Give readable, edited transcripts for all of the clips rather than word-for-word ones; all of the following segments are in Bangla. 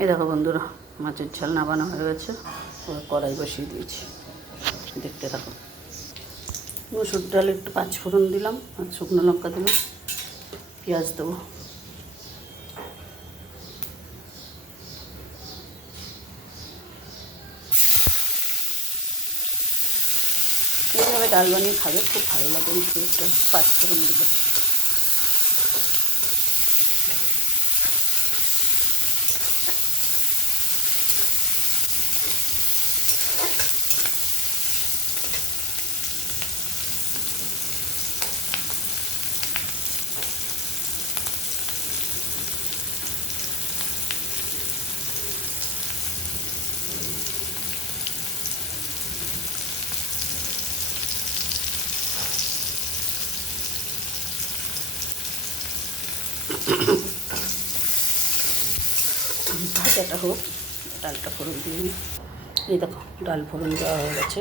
এই দেখো বন্ধুরা, মাছের ঝাল নামানো হয়ে গেছে। কড়াই বসিয়ে দিয়েছি, দেখতে থাকো। মসুর ডাল একটু 5 ফোড়ন দিলাম, আর শুকনো লঙ্কা দিলাম, পেঁয়াজ দেবো। এইভাবে ডাল বানিয়ে খাবে, খুব ভালো লাগে। একটু 5 ফোড়ন দিলে। ভাজাটা হোক, ডালটা ফোড়ন দিয়ে নিই। এই দেখো, ডাল ফোড়ন দেওয়া হয়ে গেছে।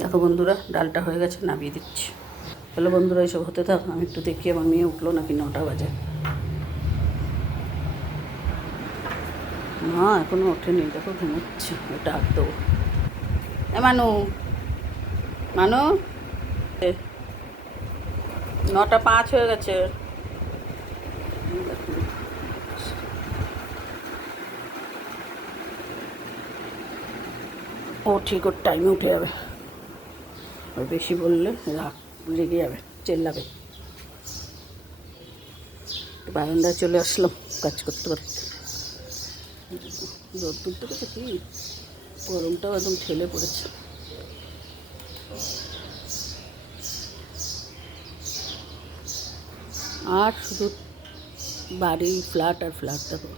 দেখো বন্ধুরা, ডালটা হয়ে গেছে, নামিয়ে দিচ্ছি। চলো বন্ধুরা, এইসব হতে থাক। আমি একটু দেখি আমার মেয়ে উঠলো নাকি। 9টা বাজে, মা এখনও ওঠেনি। দেখো ঘুমোচ্ছে, ডাক দেবো। মানু, মানু, 9টা 5 হয়ে গেছে। ও ঠিক ওর টাইমে উঠে যাবে। ওই বেশি বললে রাগ লেগে যাবে, চেল্লাবে। বারান্দায় চলে আসলাম কাজ করতে করতে। রোদ্দুর থেকে তো কি গরমটাও একদম ঠেলে পড়েছে। আর শুধু বাড়ি, ফ্ল্যাট আর ফ্ল্যাট। দেখো,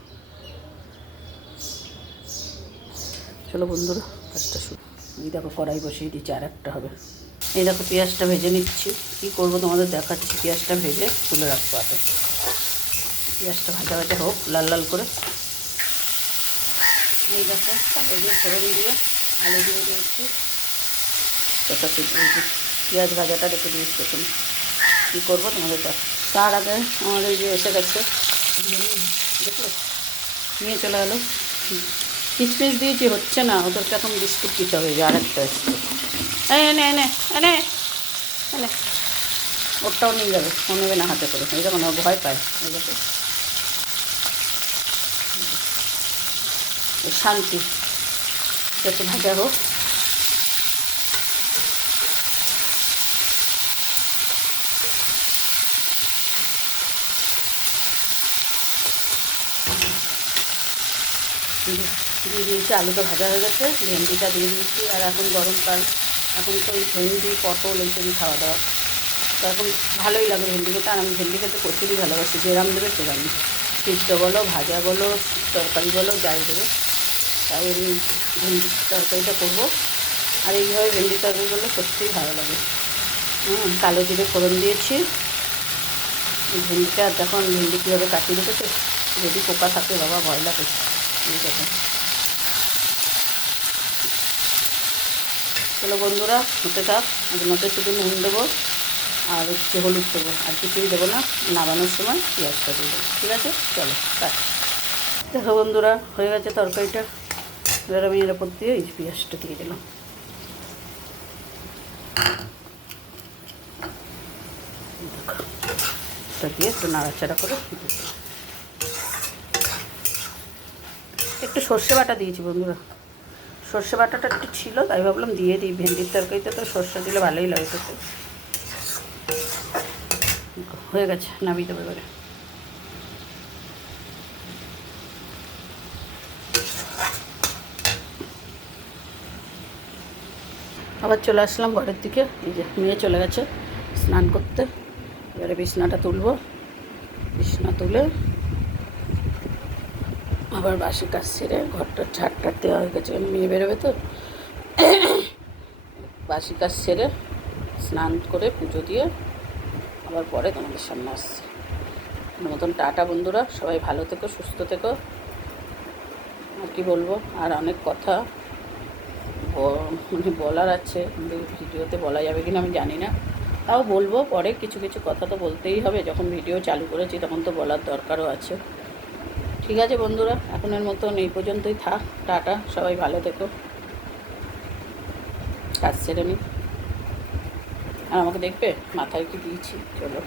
চলো বন্ধুরা, কাজটা শুরু। এই দেখো, কড়াই বসিয়ে দিচ্ছি, আর একটা হবে। এই দেখো, পেঁয়াজটা ভেজে নিচ্ছি। কী করবো তোমাদের দেখাচ্ছি। পেঁয়াজটা ভেজে তুলে রাখবো আগে। পেঁয়াজটা ভাজা ভাজা হোক, লাল লাল করে। এই দেখো, কাগজে ফোড়ন দিয়ে আলু দিয়ে দিয়েছি। পেঁয়াজ ভাজাটা রেখে দিয়েছি। তখন কী করবো তোমাদের দেখ। তার আগে আমাদের যে এসে গেছে, দেখলো, নিয়ে চলে গেলো। কিচমিচ দিয়েছি, হচ্ছে না। ওদেরকে এখন বিস্কুট দিতে হবে। যে আরেকটা এসছে, এনে এনে এনে এনে, ওরটাও নিয়ে যাবে। ও নেবে না হাতে করে। এই যখন ও ভয় পায়। এই দেখো, শান্তি। একটু ভাজা হোক। দিয়ে দিয়েছি, আলুটা ভাজা হয়ে গেছে। ভেন্ডিটা দিয়ে দিয়েছি। আর এখন গরমকাল, এখন তো ওই ভেন্ডি, পটল এইসবই খাওয়া দাওয়া। তো এখন ভালোই লাগে ভেন্ডি খেতে। আর আমি ভেন্ডি খেতে প্রচুরই ভালোবাসি। যেরাম দেবে সেরামই, সিদ্ধ বলো, ভাজা বলো, তরকারি বলো, যাই দেবে। তাই আমি ভেন্ডির তরকারিটা করবো। আর এইভাবে ভেন্ডির তরকারি করলে সত্যিই ভালো লাগে। কালো জিরে ফোড়ন দিয়েছি। ভেন্ডিটা তখন ভেন্ডি কীভাবে কাটিয়ে রেখেছে, যদি পোকা থাকে বাবা ভয় লাগে। ঠিক আছে, চলো বন্ধুরা, হতে থাক। মধ্যে শুধু নুন দেবো আর একটু হলুদ দেবো, আর কিছুই দেবো না। নামানোর সময় পেঁয়াজটা দিয়ে দেবো। ঠিক আছে, চলো কাট। দেখো বন্ধুরা, হয়ে গেছে তরকারিটা। এবার আমি এর ওপর দিয়ে এই পেঁয়াজটা দিয়ে দিলাম। এটা দিয়ে একটু নাড়াচাড়া করে একটু সর্ষে বাটা দিয়েছি বন্ধুরা। সর্ষে বাটাটা একটু ছিল, তাই ভাবলাম দিয়ে দিই। ভেন্ডির তরকারিতে তো সর্ষে দিলে ভালোই লাগে খেতে। হয়ে গেছে, নামিয়ে দেবো এবারে। আবার চলে আসলাম ঘরের দিকে। এই যে মেয়ে চলে গেছে স্নান করতে। এবারে বিছনাটা তুলবো। বিছনা তুলে আবার বাসি কাজ সেরে ঘরটা ঝাড়টার দেওয়া হয়ে গেছে। মেয়ে বেরোবে তো। বাসি কাজ সেরে স্নান করে পুজো দিয়ে আবার পরে তোমাদের সামনে আসছে। মতন টাটা বন্ধুরা, সবাই ভালো থেকো, সুস্থ থেকো। আর কি বলবো, আর অনেক কথা মানে বলার আছে, কিন্তু ভিডিওতে বলা যাবে কিনা আমি জানি না। তাও বলবো পরে, কিছু কিছু কথা তো বলতেই হবে, যখন ভিডিও চালু করেছি তখন তো বলার দরকারও আছে। ঠিক আছে বন্ধুরা, এখনের মতন এই পর্যন্তই থাক। টাটা, সবাই ভালো থেকো। কাজ সেরে নি। আর আমাকে দেখবে মাথায় কি দিয়েছি, চলো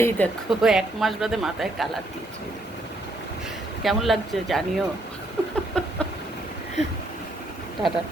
এই দেখো 1 মাস বাদে মাথায় কালার দিয়েছি, কেমন লাগছে জানিও। টাটা।